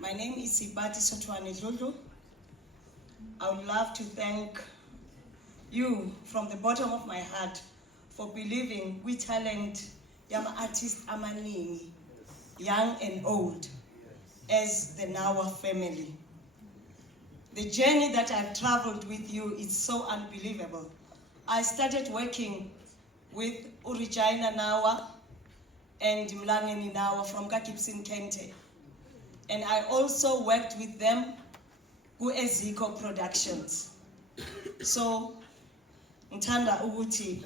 My name is Sipati Sotwani Dludlu. I would love to thank you from the bottom of my heart for believing with talent yama artist amaningi, young and old, as the Nawa family. The journey that I've traveled with you is so unbelievable. I started working with Urijina Nawa and Mlangeni Nawa from Kakipsin Kente. And I also worked with them with Eziko Productions. So, Ntanda Uguti,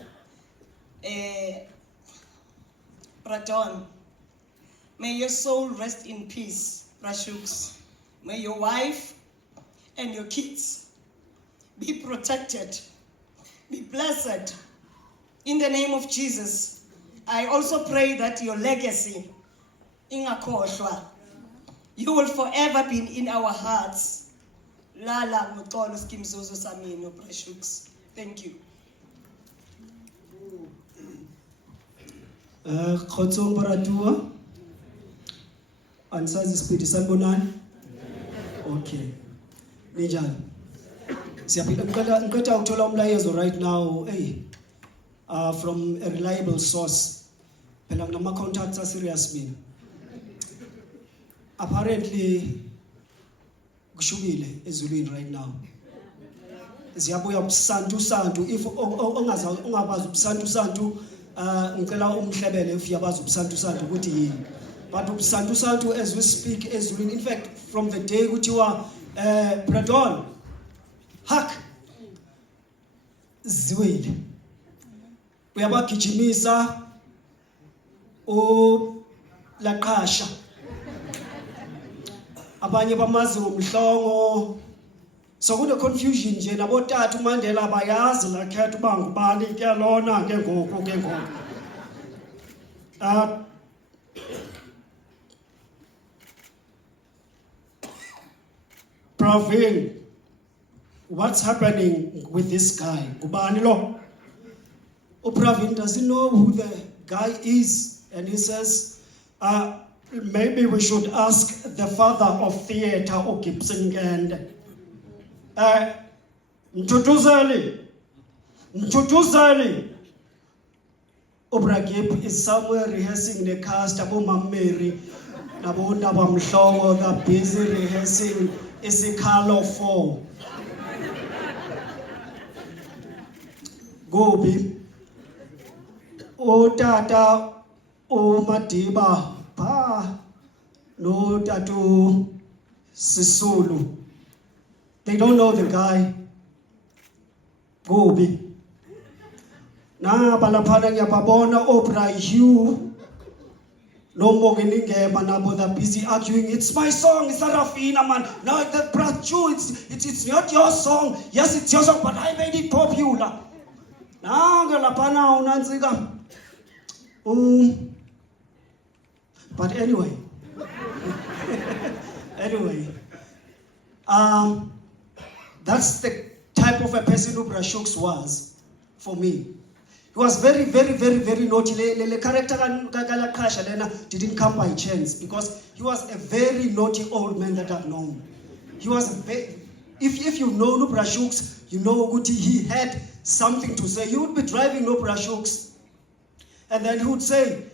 Pradon, may your soul rest in peace, Prashuks. May your wife and your kids be protected, be blessed. In the name of Jesus, I also pray that your legacy, Ingakoshwa, you will forever be in our hearts. Lala Mutolo Skimzozo Samino Prashuks. Thank you. Khotsong Baratua. Ansazi Spiti Salbonan. Okay. Nijan. Siyapita mkata utola umlayezo right now, from a reliable source. Pelang nama contacts are serious mean. Apparently, kushubile ezulwini right now. Ziyabuya ubusantu if ungabazi ubusantu ngicela umhlebele if yabazi ubusantu ukuthi yini. But ubusantu as we speak ezulwini, in fact from the day kuthiwa Pradon hak ziwile uyabagijimisa laqhasha abanye bamazi ngomhlongo, so kune confusion nje nabotata uMandela bayazi lakhetha uba ngubani ke lona ke ngoku Pravin, what's happening with this guy? Ngubani lo? Pravin doesn't know who the guy is, and he says maybe we should ask the father of theater or Gibson and Mtutuzali. Obragip is somewhere rehearsing the cast about Mameri. Nabunda Bamshaw, they're busy rehearsing Isikalo 4. Gobi. O Tata, O Madiba. No Tatu Sisulu. They don't know the guy. Gobi. Na balapana nyapabona Oprah Hugh. No more manabo, they're busy arguing. It's my song, it's Sarafina man. No, the Prachu, it's not your song. Yes, it's your song, but I made it popular. Na galapana unanziga. But anyway, that's the type of a person who Prashuks was for me. He was very, very, very, very naughty. The character didn't come by chance because he was a very naughty old man that I've known. He was if you know no Prashuks, you know Guti, he had something to say. He would be driving no Prashuks, and then he would say,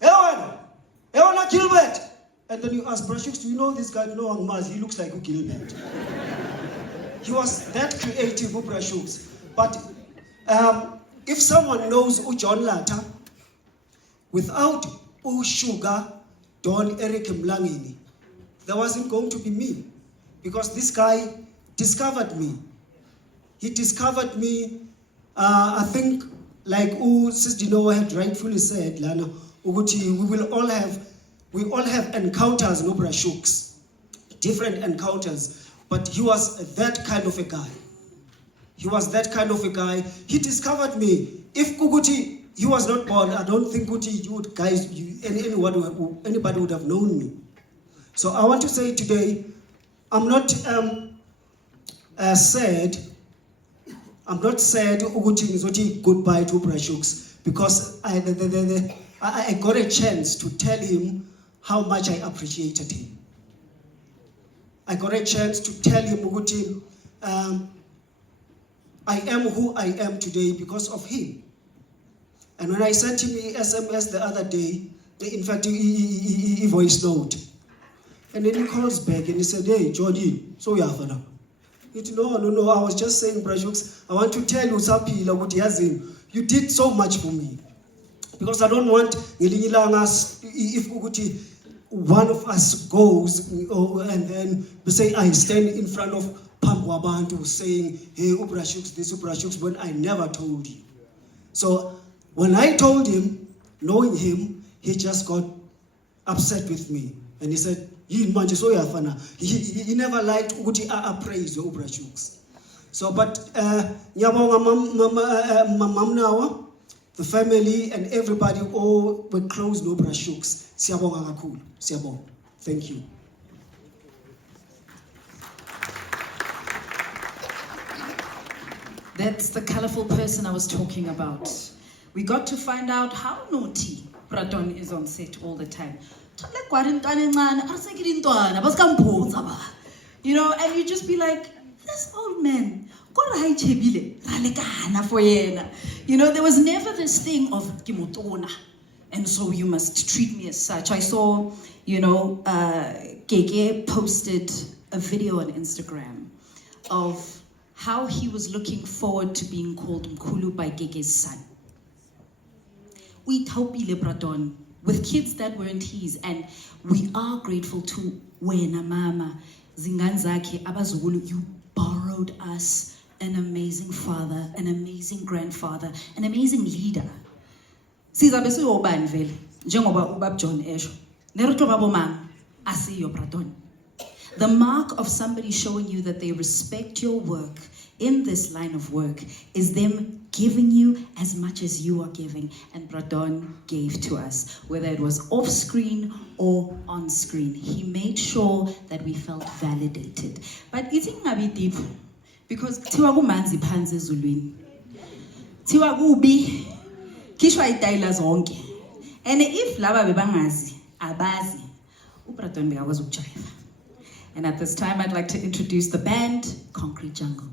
Ewana Gilbert. And then you ask Prashuks, do you know this guy? No, Angmaz, he looks like Gilbert. He was that creative, Prashuks. But if someone knows John Latta, without Sugar, Don Eric Mlangeni, there wasn't going to be me. Because this guy discovered me. He discovered me, I think, like Sister Dino had rightfully said, Lana, we all have encounters, no Prashuks, different encounters, but he was that kind of a guy. He was that kind of a guy. He discovered me. If Kuguti, he was not born, I don't think anybody would have known me. So I want to say today, I'm not sad. I'm not sad goodbye to Prashuks because I got a chance to tell him how much I appreciated him. got a chance to tell him ukuthi I am who I am today because of him. And when I sent him a SMS the other day, in fact, he voice note, and then he calls back and he said, "Hey, Jordi, so you are now." No, I was just saying, Brashooks, I want to tell you, Sapila, you did so much for me. Because I don't want if one of us goes and then we say I stand in front of Pamwabantu saying, "Hey, Brashooks, this Brashooks," when I never told you. So when I told him, knowing him, he just got upset with me. And he said, he never liked I praise your Brashooks. So, but the family and everybody all were close no Brashooks. Siyabonga kakhulu. Siyabonga. Thank you. That's the colorful person I was talking about. We got to find out how naughty Bradon is on set all the time. You know, and you just be like, this old man, you know, there was never this thing of kimotona, and so you must treat me as such. I saw, you know, Gege posted a video on Instagram of how he was looking forward to being called Mkhulu by Gege's son. We taupile Bradon with kids that weren't his, and we are grateful to wena mama zinganzake abazukulu. You borrowed us an amazing father, an amazing grandfather, an amazing leader. Sizabe siyobani vele njengoba ubab John esho nerutlo babo mama asiyo Bradon. The mark of somebody showing you that they respect your work in this line of work is them giving you as much as you are giving, and Bradon gave to us, whether it was off screen or on screen. He made sure that we felt validated. But it's ngabi deep because thiwa kumanzi phansi ezulwini, thiwa kubi kishwa itayila zonke, and if laba bebangazi abazi uBradon bekakwazi ukujiva. And at this time I'd like to introduce the band Concrete Jungle.